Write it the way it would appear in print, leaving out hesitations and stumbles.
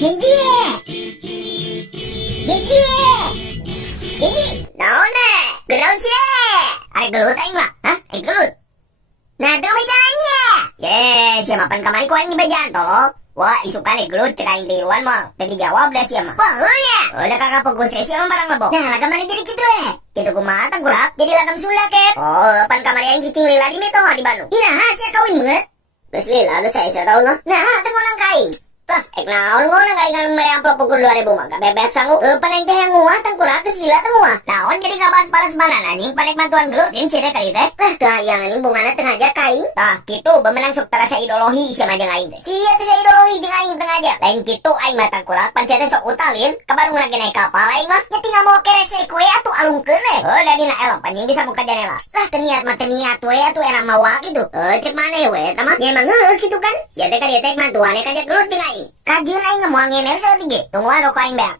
Genji! Genji! Genji! Naon na? Genaun sih! Ada gelut aing mah? Hah? Gelut? Nah, itu bejanya! Siapa mapan kamari ku aing bejaan tolong. Wah, isukan gelut cek aing tiruan mah. Tadi jawab dah siapa? Wah, ya. Udah kakak fokus sesi emang barang lebok. Nah, lagam mana jadi gitu Gitu kumaha tengkulak jadi lagam sunda ket. Oh, pan kamari aing cicing lila di meto di Bandung. Ira, sia kawin banget. Geus lila, geus saya tahu noh. Nah, tengolang kaing. Naon ngona kaing anu mere amplop ukur 2000 mah bebek sanggup paneng teh yang nguah tengkulak geus lila teh nguah. Naon jadi ngabas paras manan anjing panek mantuan gelut jeung cire kali teh. Tah yang anjing bungana teu ngajak kaing. Tah kitu bemenang sok terasa ideologi sia mah jeung aing teh. Sia teh ideologi jeung aing teu ngajak. Lain kitu aing mah tengkulak pancen sok utalin ka Bandung lagi naik kapal aing mah nya tinggal mau kerese kue atuh alungkeun da dina elok panjing bisa buka jendela. Lah teu niat mah teu niat we atuh era mawa kitu. Cek maneh we tah mah nya emang heuh kitu kan. Sia teh ka dieu teh mantuane kajak gelut jeung aing. Kajian aing ngomongin saeutik ge. Tungguan rokok aing beak.